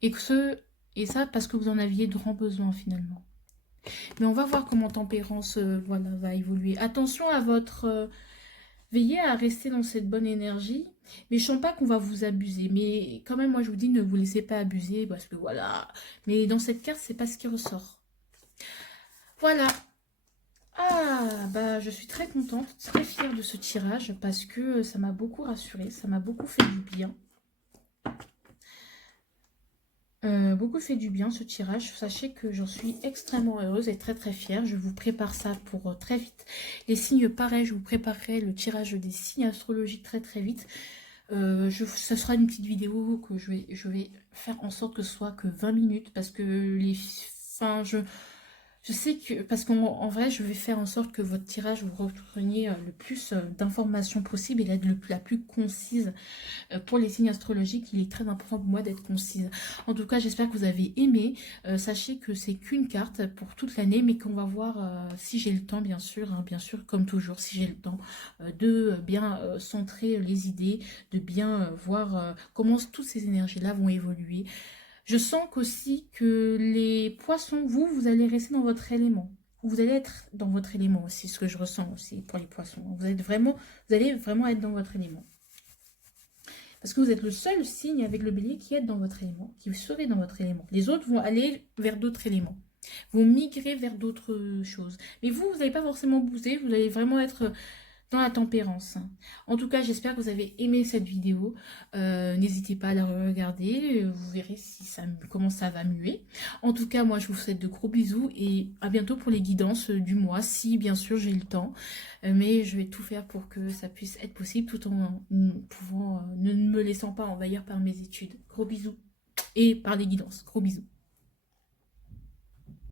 Et ça, parce que vous en aviez grand besoin finalement. Mais on va voir comment tempérance voilà, va évoluer. Attention à votre... veillez à rester dans cette bonne énergie. Mais je sens pas qu'on va vous abuser. Mais quand même, moi, je vous dis, ne vous laissez pas abuser. Parce que voilà. Mais dans cette carte, c'est pas ce qui ressort. Voilà. Ah, bah, je suis très contente, très fière de ce tirage. Parce que ça m'a beaucoup rassurée. Ça m'a beaucoup fait du bien. Beaucoup fait du bien ce tirage. Sachez que j'en suis extrêmement heureuse et très très fière. Je vous prépare ça pour très vite. Les signes pareils, je vous préparerai le tirage des signes astrologiques très très vite. Ce sera une petite vidéo que je vais faire en sorte que ce soit que 20 minutes parce que je sais que, parce qu'en vrai, je vais faire en sorte que votre tirage, vous repreniez le plus d'informations possible et la plus concise. Pour les signes astrologiques, il est très important pour moi d'être concise. En tout cas, j'espère que vous avez aimé. Sachez que c'est qu'une carte pour toute l'année, mais qu'on va voir si j'ai le temps, bien sûr, hein, bien sûr, comme toujours, si j'ai le temps, de bien centrer les idées, de bien voir comment toutes ces énergies-là vont évoluer. Je sens qu'aussi que les poissons, vous allez rester dans votre élément. Vous allez être dans votre élément aussi, ce que je ressens aussi pour les poissons. Vous allez vraiment être dans votre élément. Parce que vous êtes le seul signe avec le bélier qui est dans votre élément, qui serait dans votre élément. Les autres vont aller vers d'autres éléments. vont migrer vers d'autres choses. Mais vous n'allez pas forcément bouger, vous allez vraiment être dans la tempérance. En tout cas, j'espère que vous avez aimé cette vidéo. N'hésitez pas à la regarder, vous verrez si comment ça va muer. En tout cas, moi, je vous souhaite de gros bisous et à bientôt pour les guidances du mois, si bien sûr j'ai le temps. Mais je vais tout faire pour que ça puisse être possible tout en pouvant, ne me laissant pas envahir par mes études. Gros bisous et par les guidances. Gros bisous.